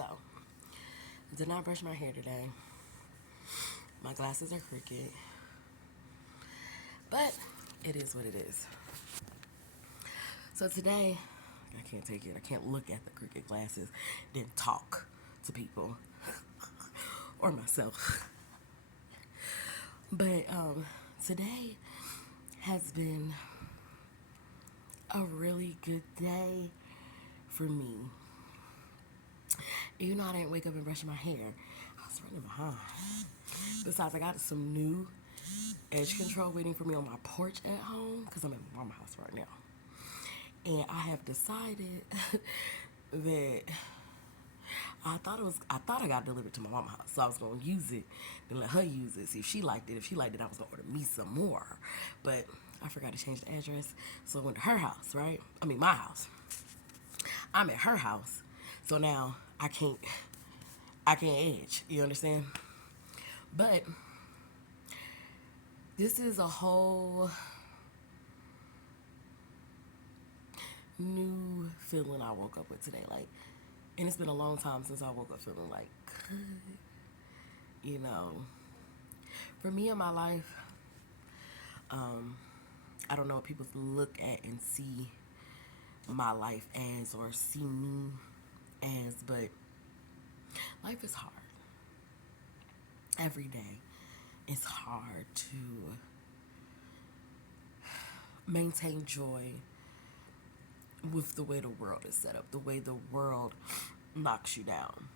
So, did not brush my hair today. My glasses are crooked. But it is what it is. So today, I can't take it. I can't look at the crooked glasses, then talk to people or myself. But today has been a really good day for me. Even though I didn't wake up and brush my hair, I was running behind. Besides, I got some new edge control waiting for me on my porch at home because I'm at my mama's house right now. And I have decided that I thought I got delivered to my mama's house, so I was gonna use it and let her use it. See if she liked it. If she liked it, I was gonna order me some more. But I forgot to change the address, so I went to her house. Right? I mean my house. I'm at her house, so now I can't edge. You understand? But this is a whole new feeling I woke up with today. Like, and it's been a long time since I woke up feeling like, you know, for me in my life, I don't know what people look at and see my life as or see me as, but life is hard. Every day, it's hard to maintain joy with the way the world is set up, the way the world knocks you down.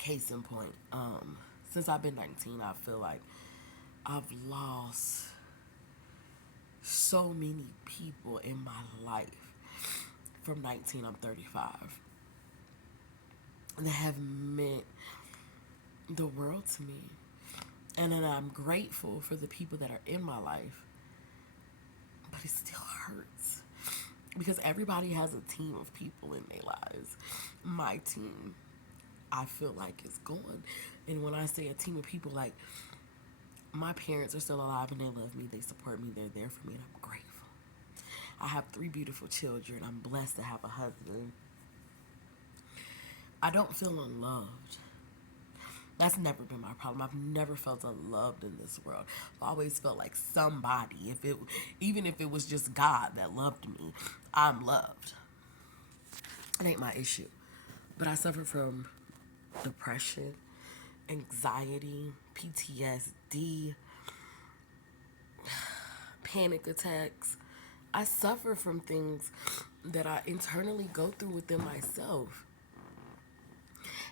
Case in point, since I've been 19, I feel like I've lost so many people in my life. From 19, I'm 35. That have meant the world to me. And then I'm grateful for the people that are in my life. But it still hurts. Because everybody has a team of people in their lives. My team, I feel like, is gone. And when I say a team of people, like, my parents are still alive and they love me. They support me. They're there for me. And I'm grateful. I have 3 beautiful children. I'm blessed to have a husband. I don't feel unloved. That's never been my problem. I've never felt unloved in this world. I've always felt like somebody, even if it was just God that loved me, I'm loved. It ain't my issue. But I suffer from depression, anxiety, PTSD, panic attacks. I suffer from things that I internally go through within myself.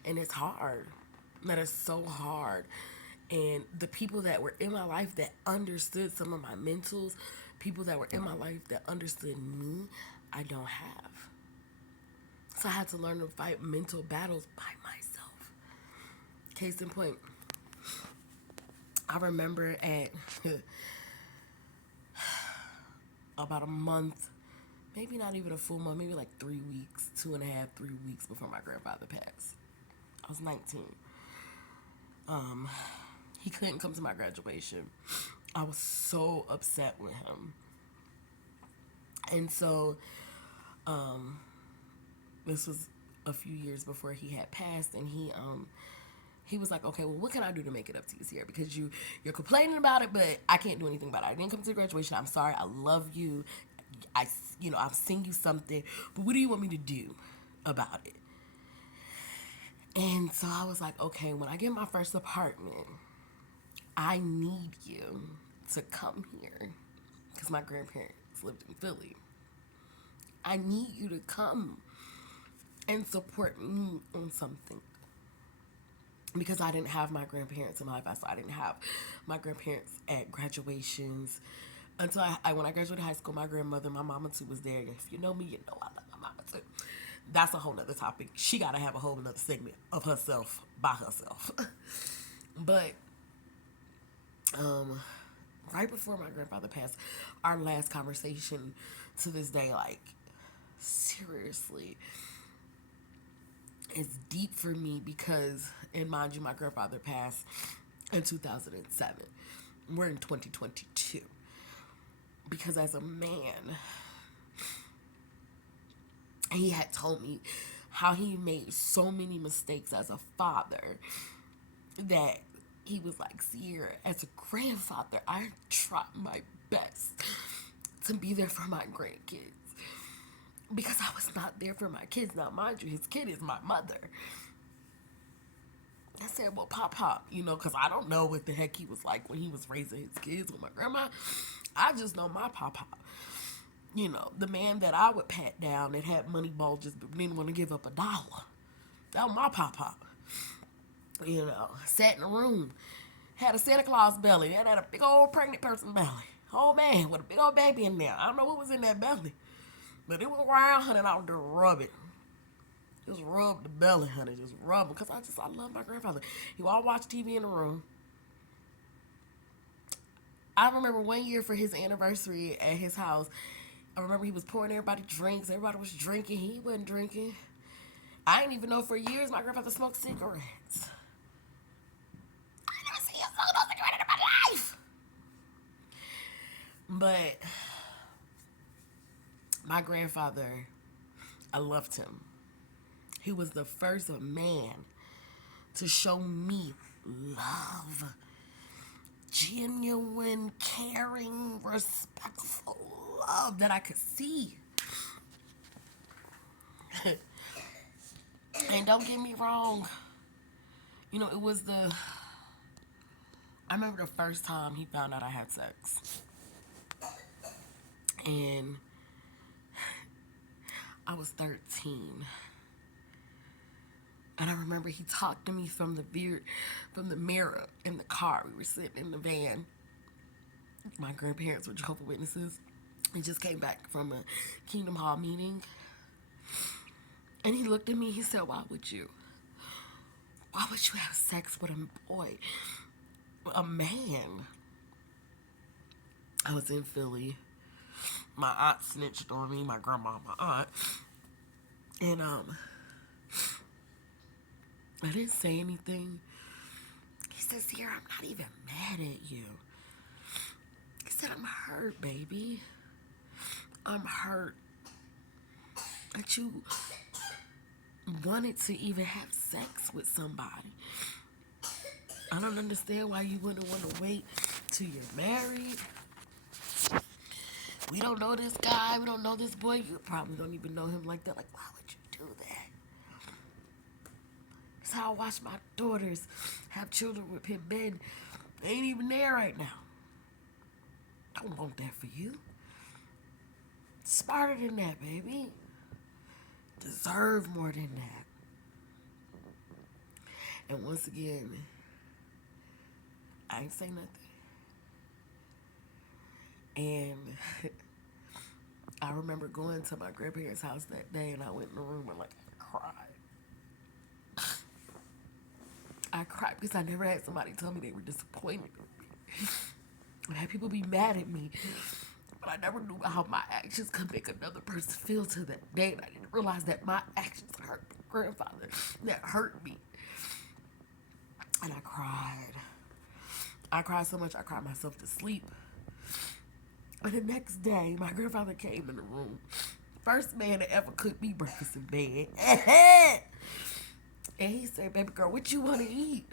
And it's hard. That is so hard. And the people that were in my life that understood some of my mentals, people that were in my life that understood me, I don't have. So I had to learn to fight mental battles by myself. Case in point, I remember at about a month, maybe not even a full month, maybe like 3 weeks, 2.5, 3 weeks before my grandfather passed. I was 19. He couldn't come to my graduation. I was so upset with him. And so, this was a few years before he had passed, and he was like, okay, well, what can I do to make it up to you this year? Because you're complaining about it, but I can't do anything about it. I didn't come to the graduation. I'm sorry. I love you. I'll sing you something, but what do you want me to do about it? And so I was like, okay, when I get my first apartment, I need you to come here because my grandparents lived in Philly. I need you to come and support me on something. Because I didn't have my grandparents in my life. So I didn't have my grandparents at graduations. Until when I graduated high school, my grandmother, my mama too, was there. If you know me, you know I love my mama too. That's a whole nother topic. She got to have a whole nother segment of herself by herself. But right before my grandfather passed, our last conversation to this day, like, seriously, it's deep for me because, and mind you, my grandfather passed in 2007. We're in 2022. Because as a man, he had told me how he made so many mistakes as a father that he was like, Sierra, as a grandfather, I tried my best to be there for my grandkids because I was not there for my kids. Now, mind you, his kid is my mother. I said, well, Pop, because I don't know what the heck he was like when he was raising his kids with my grandma. I just know my Pop. The man that I would pat down that had money bulges but didn't want to give up $1. That was my Pop. Sat in a room, had a Santa Claus belly, that had a big old pregnant person belly. Oh man, with a big old baby in there. I don't know what was in that belly, but it was round, honey, and I would just rub it. Just rub the belly, honey. Just rub it. Because I love my grandfather. He would all watch TV in the room. I remember one year for his anniversary at his house, I remember he was pouring everybody drinks. Everybody was drinking. He wasn't drinking. I didn't even know for years my grandfather smoked cigarettes. I never seen him smoke no cigarette in my life. But my grandfather, I loved him. He was the first man to show me love. Genuine, caring, respectful love that I could see. And don't get me wrong. It was I remember the first time he found out I had sex. And I was 13. And I remember he talked to me from the mirror in the car. We were sitting in the van. My grandparents were Jehovah's Witnesses. We just came back from a Kingdom Hall meeting. And he looked at me, he said, why would you have sex with a boy? A man. I was in Philly. My aunt snitched on me, my grandma, my aunt. And I didn't say anything. He said, Sierra, I'm not even mad at you. He said, I'm hurt, baby. I'm hurt that you wanted to even have sex with somebody. I don't understand why you wouldn't want to wait till you're married. We don't know this guy. We don't know this boy. You probably don't even know him like that. Like, why would you do that? It's how I watch my daughters have children with him. Ben, they ain't even there right now. I don't want that for you. Smarter than that, baby. Deserve more than that. And once again, I ain't say nothing. And I remember going to my grandparents' house that day, and I went in the room and I cried. I cried because I never had somebody tell me they were disappointed in me. I had people be mad at me, but I never knew how my actions could make another person feel to that day. And I didn't realize that my actions hurt my grandfather. That hurt me. And I cried. I cried so much I cried myself to sleep. And the next day, my grandfather came in the room. First man to ever cook me breakfast in bed. And he said, baby girl, what you want to eat?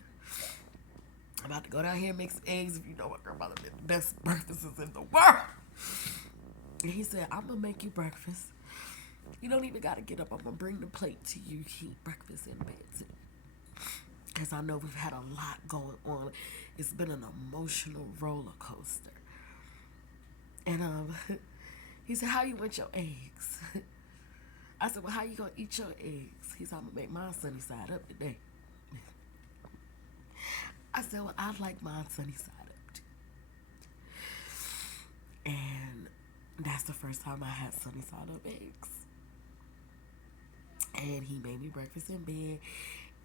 I'm about to go down here and make some eggs. If you know my grandmother made the best breakfasts in the world. And he said, I'm going to make you breakfast. You don't even got to get up. I'm going to bring the plate to you. You can eat breakfast in bed too. Because I know we've had a lot going on. It's been an emotional roller coaster. And he said, how you want your eggs? I said, well, how you going to eat your eggs? He said, I'm going to make mine sunny side up today. I said, well, I like mine sunny side up too. And that's the first time I had sunny side up eggs. And he made me breakfast in bed.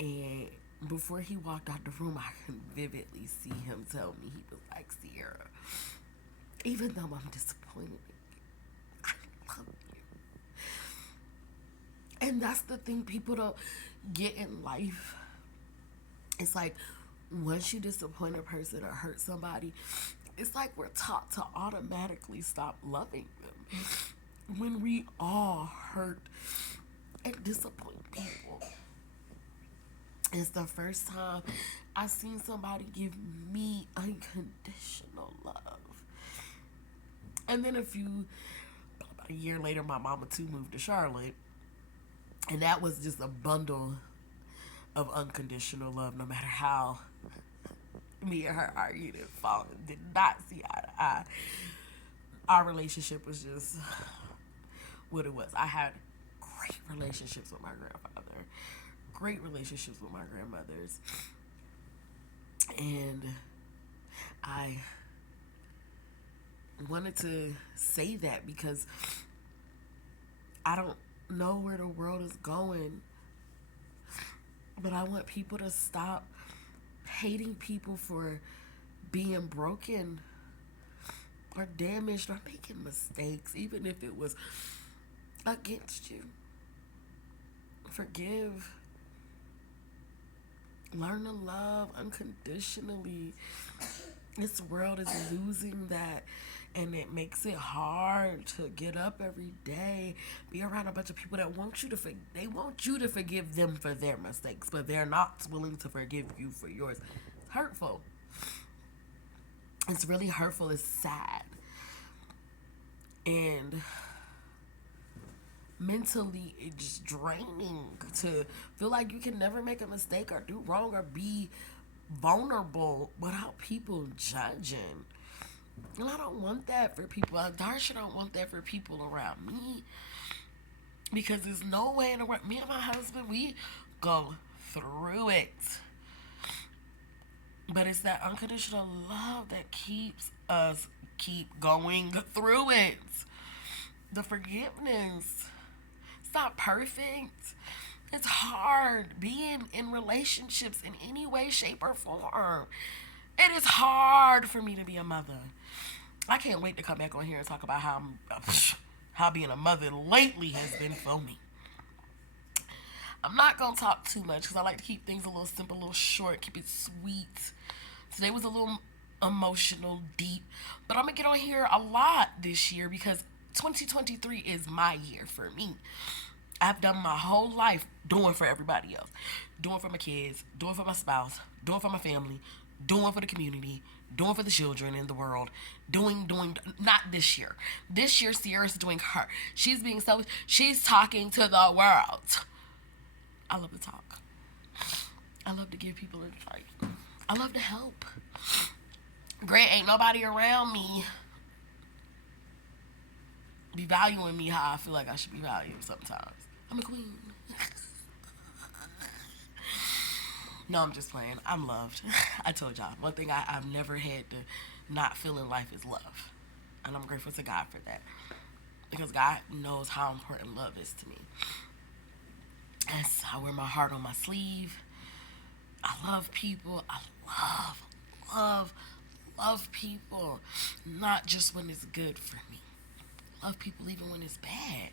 And before he walked out the room, I can vividly see him tell me, he was like, Sierra, even though I'm disappointed in you, I love you. And that's the thing people don't get in life. It's like, once you disappoint a person or hurt somebody, it's like we're taught to automatically stop loving them. When we all hurt and disappoint people. It's the first time I seen somebody give me unconditional love. And then about a year later, my mama too moved to Charlotte. And that was just a bundle of unconditional love, no matter how me and her argued and fought and did not see eye to eye. Our relationship was just what it was. I had great relationships with my grandfather, great relationships with my grandmothers. And I wanted to say that because I don't know where the world is going, but I want people to stop hating people for being broken or damaged or making mistakes, even if it was against you. Forgive. Learn to love unconditionally. This world is losing that, and it makes it hard to get up every day, be around a bunch of people that want you to they want you to forgive them for their mistakes, but they're not willing to forgive you for yours. It's hurtful. It's really hurtful. It's sad. And mentally, it's draining to feel like you can never make a mistake or do wrong or be vulnerable without people judging. And I don't want that for people. Darsha don't want that for people around me. Because there's no way in the world. Me and my husband, we go through it. But it's that unconditional love that keeps us keep going through it. The forgiveness. It's not perfect. It's hard being in relationships in any way, shape, or form. It is hard for me to be a mother. I can't wait to come back on here and talk about how being a mother lately has been for me. I'm not going to talk too much because I like to keep things a little simple, a little short, keep it sweet. Today was a little emotional, deep, but I'm going to get on here a lot this year because 2023 is my year for me. I've done my whole life doing for everybody else. Doing for my kids, doing for my spouse, doing for my family, doing for the community, doing for the children in the world, doing, not this year. This year, Sierra's doing her. She's being selfish. She's talking to the world. I love to talk. I love to give people advice. I love to help. Grant, ain't nobody around me be valuing me how I feel like I should be valued sometimes. I'm a queen. No, I'm just playing. I'm loved. I told y'all, one thing I've never had to not feel in life is love. And I'm grateful to God for that. Because God knows how important love is to me. And so I wear my heart on my sleeve. I love people. I love people. Not just when it's good for me. Love people even when it's bad.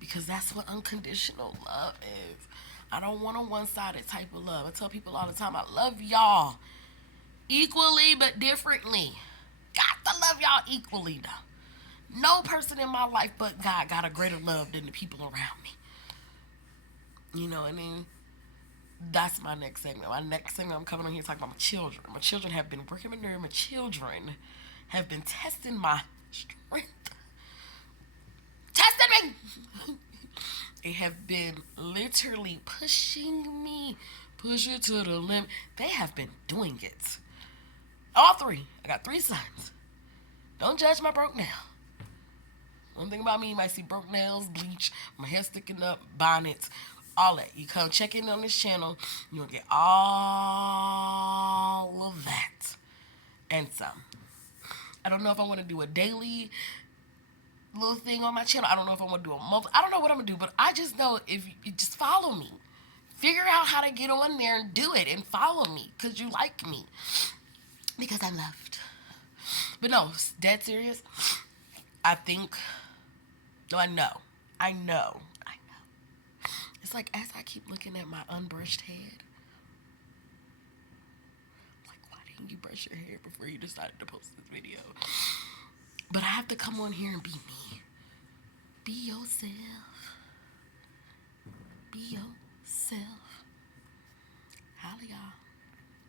Because that's what unconditional love is. I don't want a one-sided type of love. I tell people all the time, I love y'all equally but differently. Got to love y'all equally though. No person in my life but God got a greater love than the people around me. You know, and then that's my next segment. My next segment, I'm coming on here talking about my children. My children have been working my nerve. My children have been testing my strength. Testing me! They have been literally pushing me. Push it to the limit. They have been doing it. All three. I got 3 sons. Don't judge my broke nail. One thing about me, you might see broke nails, bleach, my hair sticking up, bonnets, all that. You come check in on this channel, you'll get all of that and some. I don't know if I want to do a daily little thing on my channel. I don't know if I want to do a month. I don't know what I'm going to do, but I just know if you just follow me. Figure out how to get on there and do it and follow me because you like me. Because I'm loved. But no, dead serious. I think, no, I know. It's like as I keep looking at my unbrushed head, I'm like, why didn't you brush your hair before you decided to post this video? But I have to come on here and be me. Be yourself. Be yourself.